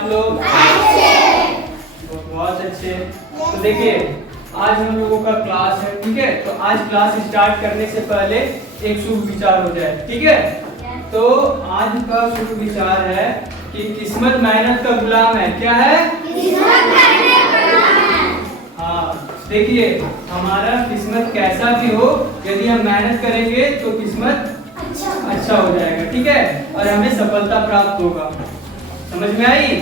आप लोग? बहुत अच्छे। तो देखिए आज हम लोगों का क्लास है, ठीक है। तो आज क्लास स्टार्ट करने से पहले एक शुभ विचार हो जाए, ठीक है। तो आज का शुभ विचार है कि किस्मत मेहनत का गुलाम है। क्या है? किस्मत मेहनत का गुलाम है। हाँ देखिए, हमारा किस्मत कैसा भी हो, यदि हम मेहनत करेंगे तो किस्मत अच्छा हो जाएगा, ठीक है, और हमें सफलता प्राप्त होगा। समझ में आई?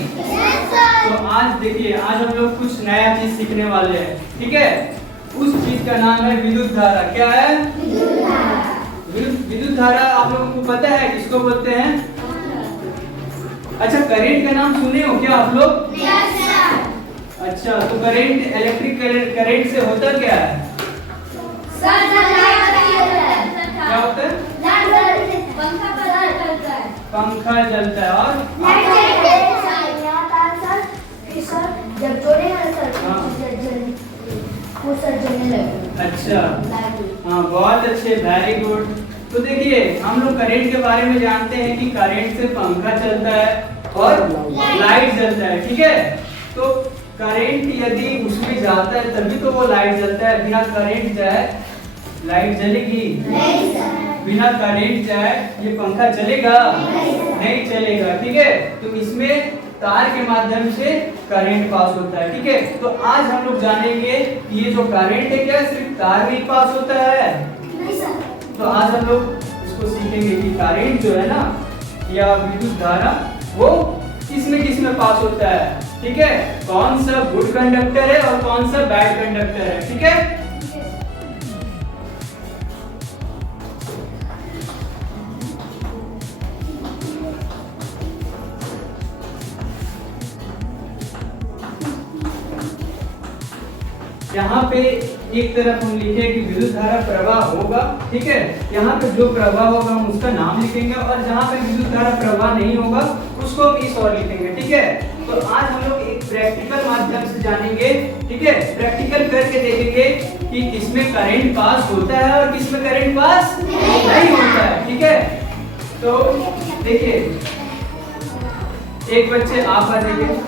तो आज देखिए, आज हम लोग कुछ नया चीज सीखने वाले हैं, ठीक है। उस चीज का नाम है विद्युत धारा। क्या है? विद्युत धारा। विद्युत धारा आप लोगों को पता है किसको बोलते हैं? अच्छा, करंट का नाम सुने हो क्या आप लोग? अच्छा, तो करंट, इलेक्ट्रिक करंट से होता क्या है? क्या होता है? पंखा जलता है और जब जोड़ेगा वो सर जलने लगेगा। अच्छा, हाँ बहुत अच्छे, वेरी गुड। तो देखिए, हम लोग करंट के बारे में जानते हैं कि करंट से पंखा चलता है और लाइट जलता है, ठीक है। तो करंट यदि उसमें जाता है तभी तो वो लाइट जलता है। बिना करंट जाए लाइट जलेगी? बिना करंट जाए ये पंखा चलेगा? नहीं चलेगा, ठीक है। तो इसमें तार के माध्यम से करंट पास होता है, ठीक है। तो आज हम लोग जानेंगे कि ये जो करंट है क्या सिर्फ तार में ही पास होता है? नहीं सर। तो आज हम लोग इसको सीखेंगे कि करंट जो है ना, या विद्युत धारा, वो किस में पास होता है, ठीक है। कौन सा गुड कंडक्टर है और कौन सा बैड कंडक्टर है, ठीक है। यहाँ पे एक तरफ हम लिखे कि विद्युत धारा प्रवाह होगा, ठीक है। यहाँ पे जो प्रवाह होगा हम उसका नाम लिखेंगे, और जहाँ पे विद्युत धारा प्रवाह नहीं होगा उसको हम इस और लिखेंगे, ठीक है। तो आज हम लोग एक प्रैक्टिकल माध्यम से जानेंगे, ठीक है। प्रैक्टिकल करके देखेंगे कि किसमें करंट पास होता है और किसमें करंट पास नहीं होता है, ठीक है। तो देखिए, एक बच्चे आप आ जाइए।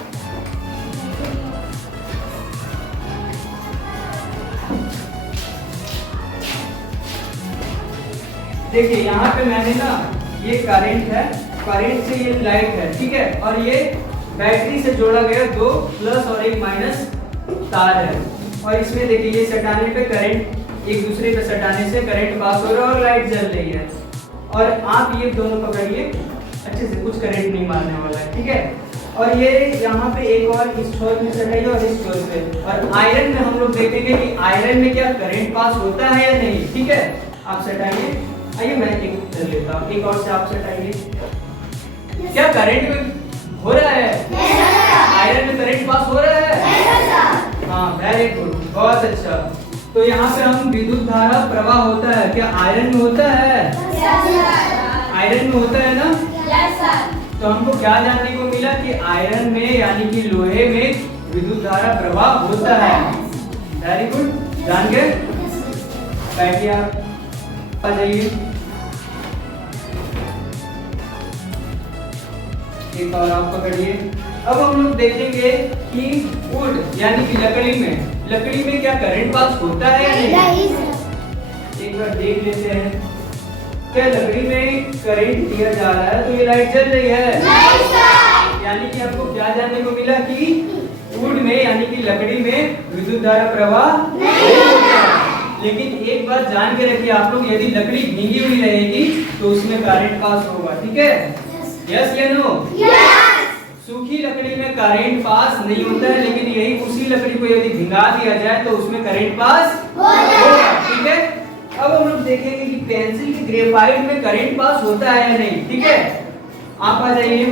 देखिए यहाँ पे मैंने ना, ये करंट है, करंट से ये लाइट है, ठीक है, और ये बैटरी से जोड़ा गया दो प्लस और एक माइनस तार है। और इसमें देखिए, ये सटाने पे करंट, एक दूसरे पे सटाने से करंट पास हो रहा है और लाइट जल रही है। और आप ये दोनों पकड़िए अच्छे से, कुछ करंट नहीं मारने वाला है, ठीक है। और ये यहाँ पे एक और इस छोर में सटाइए और इस छोर पे। और आयरन में हम लोग देखेंगे कि आयरन में क्या करंट पास होता है या नहीं, ठीक है। आप सटाइए, आइए मैं एक कर लेता हूँ, एक और से आप सटाइए। क्या करंट हो रहा है? आयरन में करंट पास हो रहा है? हाँ वेरी गुड, बहुत अच्छा। तो यहाँ पे हम विद्युत धारा प्रवाह होता है, क्या आयरन में होता है? आयरन में होता है ना? तो हमको क्या जानने को मिला कि आयरन में यानी कि लोहे में विद्युत धारा प्रवाह होता है। वेरी गुड, जान गए। बैठिए, आप आ जाइए। एक और आप पकड़िए। अब हम लोग देखेंगे कि वुड यानी कि लकड़ी में क्या करंट पास होता है या नहीं? एक बार देख लेते हैं, क्या लकड़ी में करंट दिया जा रहा है तो ये लाइट जल रही है? यानी कि आपको क्या जानने को मिला कि वुड में यानी कि लकड़ी में विद्युत धारा प्रवाह नहीं होता है। लेकिन एक बात जान के रखिए आप लोग, यदि लकड़ी भीगी हुई रहेगी तो उसमें करंट पास होगा, ठीक है। यस या नो? सूखी लकड़ी में करंट पास नहीं होता है, लेकिन यही उसी लकड़ी को यदि भिंगा दिया जाए तो उसमें करंट पास होगा, ठीक है। अब हम लोग देखेंगे कि पेंसिल की ग्रेफाइट में करंट पास होता है या नहीं, ठीक है। आप आ जाइए।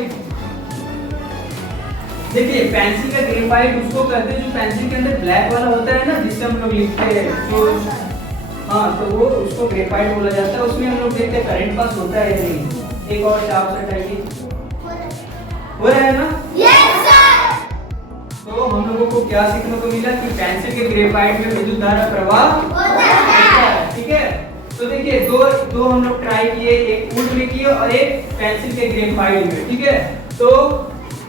देखिए, पेंसिल का ग्रेफाइट उसको कहते हैं जो पेंसिल के अंदर ब्लैक वाला होता है ना, जिससे हम लोग लिखते हैं, तो हाँ, तो वो उसको ग्रेफाइट बोला जाता है। उसमें हम लोग देखते हैं करंट पास होता है या नहीं। एक और चाप से हटाइए, हो रहा है ना? Yes sir. तो हम लोगों को क्या सीखने को मिला कि पेंसिल के ग्रेफाइट में विद्युत धारा प्रवाह होता है, ठीक है। तो देखिए, दो हम लोग ट्राई किए, एक वुड में किए और एक पेंसिल के ग्रेफाइट में, ठीक है। तो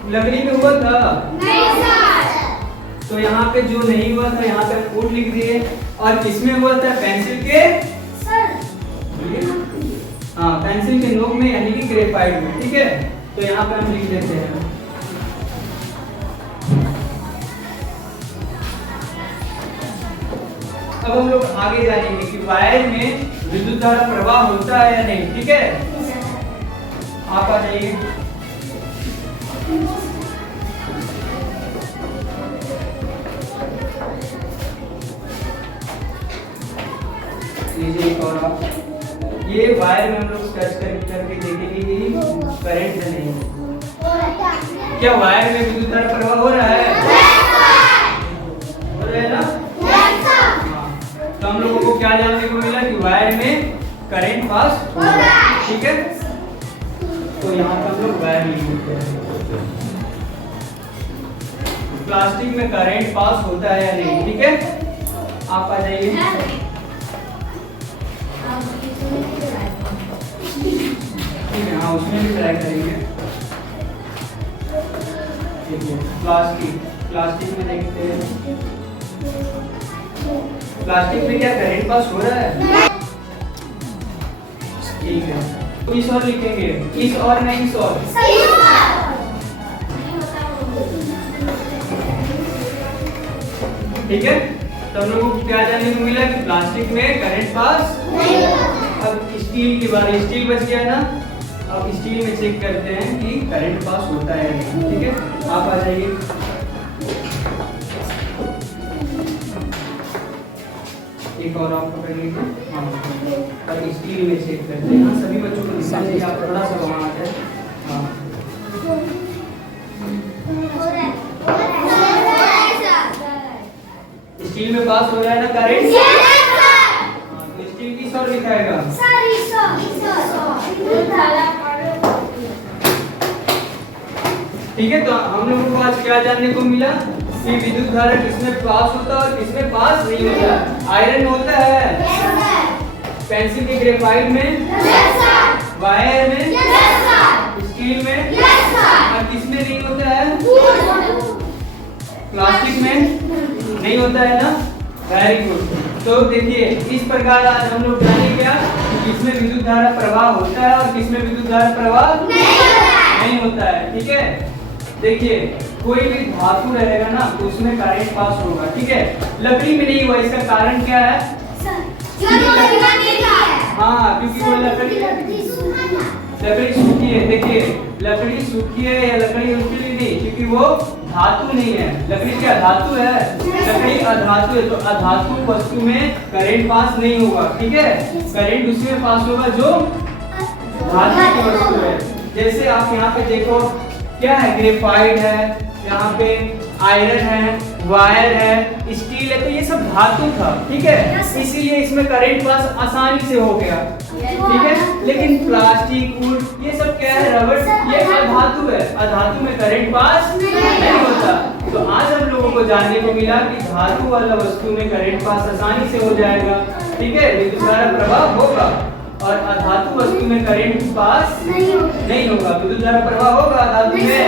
लकड़ी में हुआ था? नहीं सर। तो यहाँ पे जो नहीं हुआ था यहाँ पे फूड लिख दिए। और किसमें हुआ था? पेंसिल के, सर हाँ पेंसिल के नोक में यानी कि ग्रेफाइट में। ठीक है, तो यहाँ पे हम लिख देते हैं। अब हम लोग आगे जानेंगे कि वायर में विद्युत धारा प्रवाह होता है या नहीं। ठीक है, आप आ जाइए। लीजिए एक और आप। ये वायर में हम लोग सर्च करके देखेंगे कि करंट है नहीं। क्या वायर में विद्युत धारा प्रवाह हो रहा है? हो रहा है ना? तो हम लोगों को क्या जानने को मिला कि वायर में करंट पास हो रहा है। ठीक है, तो यहाँ पर हम लोग वायर लिख देते हैं। प्लास्टिक में करंट पास होता है या नहीं। ठीक है, आप आ जाइए। ठीक है, हाँ उसमें भी ट्राई करेंगे। ठीक है, प्लास्टिक में देखते हैं। प्लास्टिक में क्या करंट पास हो रहा है? ठीक है, तो इस और लिखेंगे, इस और नहीं इस और। ठीक है, तो हम लोगों को क्या जानने को मिला कि प्लास्टिक में करंट पास नहीं होता। अब स्टील की बारी, स्टील बच गया ना। अब स्टील में चेक करते हैं कि करंट पास होता है या नहीं। ठीक है, आप आ जाइए। एक और आप पकड़ लीजिए। हाँ, और स्टील में चेक करते हैं। हाँ, सभी बच्चों को दिखाइए, आप थोड़ा सा वहाँ आ जाए। हाँ, स्टील में पास हो रहा है ना करंट? हाँ, तो स्टील किस और लिखाएगा? ठीक है, तो हम लोगों को आज क्या जानने को मिला कि विद्युत धारा किसमें पास होता है और किसमें पास नहीं होता। आयरन होता है, पेंसिल के ग्रेफाइट में, वायर में, स्टील में, और किसमें नहीं होता है? प्लास्टिक में नहीं होता है ना। Very good. तो देखिए, इस प्रकार आज हम लोग जाने क्या किसमें विद्युत धारा प्रवाह होता है और किसमें विद्युत धारा प्रवाह नहीं होता है। ठीक है, देखिए कोई भी धातु रहेगा ना तो उसमें करंट पास होगा। ठीक है, लकड़ी में नहीं हुआ, इसका कारण क्या है? हाँ, क्योंकि वो लकड़ी सूखी है। देखिए, लकड़ी सूखी है या लकड़ी उजली नहीं, क्योंकि वो धातु नहीं है। लकड़ी क्या धातु है? लकड़ी अधातु है, तो अधातु वस्तु में करंट पास नहीं होगा। ठीक है, करंट उसमें पास होगा जो धातु की वस्तु है। जैसे आप यहाँ पे देखो, क्या है? ग्रेफाइट है, यहाँ पे आयरन है, वायर है, स्टील है, तो ये सब धातु था। ठीक है, इसीलिए इसमें करंट पास आसानी से हो गया। ठीक है, लेकिन प्लास्टिक, वुड, ये सब क्या है? रबड़, ये अधातु है। अधातु में करंट पास नहीं होता। तो आज हम लोगों को जानने को मिला कि धातु वाला वस्तु में करंट पास आसानी से हो जाएगा। ठीक है, विद्युत धारा प्रवाह होगा। और अधातु वस्तु में करंट पास नहीं होगा। विद्युत धारा प्रवाह होगा धातु में।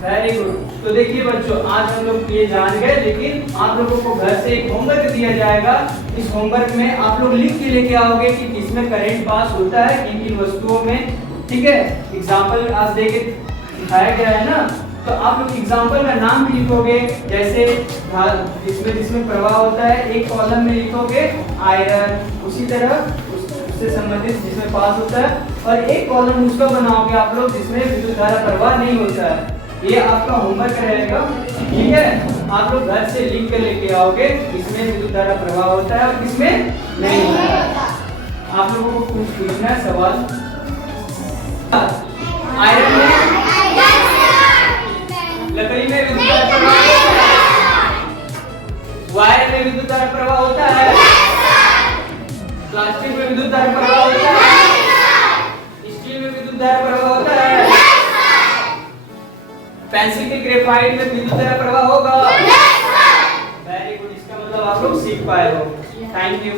Very good. तो देखिए बच्चों, आज हम लोग ये जान गए, लेकिन आप लोगों को घर से एक होमवर्क दिया जाएगा। इस होमवर्क में आप लोग लिख के लेके आओगे कि किसमें करंट पास होता है, किन किन वस्तुओं में। ठीक है, एग्जाम्पल आज देके दिखाया गया है ना, तो आप लोग एग्जाम्पल का नाम भी लिखोगे। जैसे जिसमें प्रवाह होता है, एक कॉलम में लिखोगे आयरन, उसी तरह उससे संबंधित जिसमें पास होता है, और एक कॉलम उसका बनाओगे आप लोग जिसमें विद्युत धारा प्रवाह नहीं होता है। ये आपका होमवर्क रहेगा। ठीक है, आप लोग घर से लिख के लेके आओगे किसमें विद्युत धारा प्रवाह होता है और किसमें नहीं होता है। आप लोगों को कुछ पूछना है सवाल? आयरन में, लकड़ी में विद्युत धारा प्रवाह होता है, वायर में विद्युत धारा प्रवाह होता है, प्लास्टिक में विद्युत धारा प्रवाह होता है, स्टील में विद्युत धारा प्रवाह होता है, पेंसिल के ग्रेफाइट में विद्युत धारा प्रवाह होगा। वेरी गुड, इसका मतलब आप लोग सीख पाए हो। Thank you.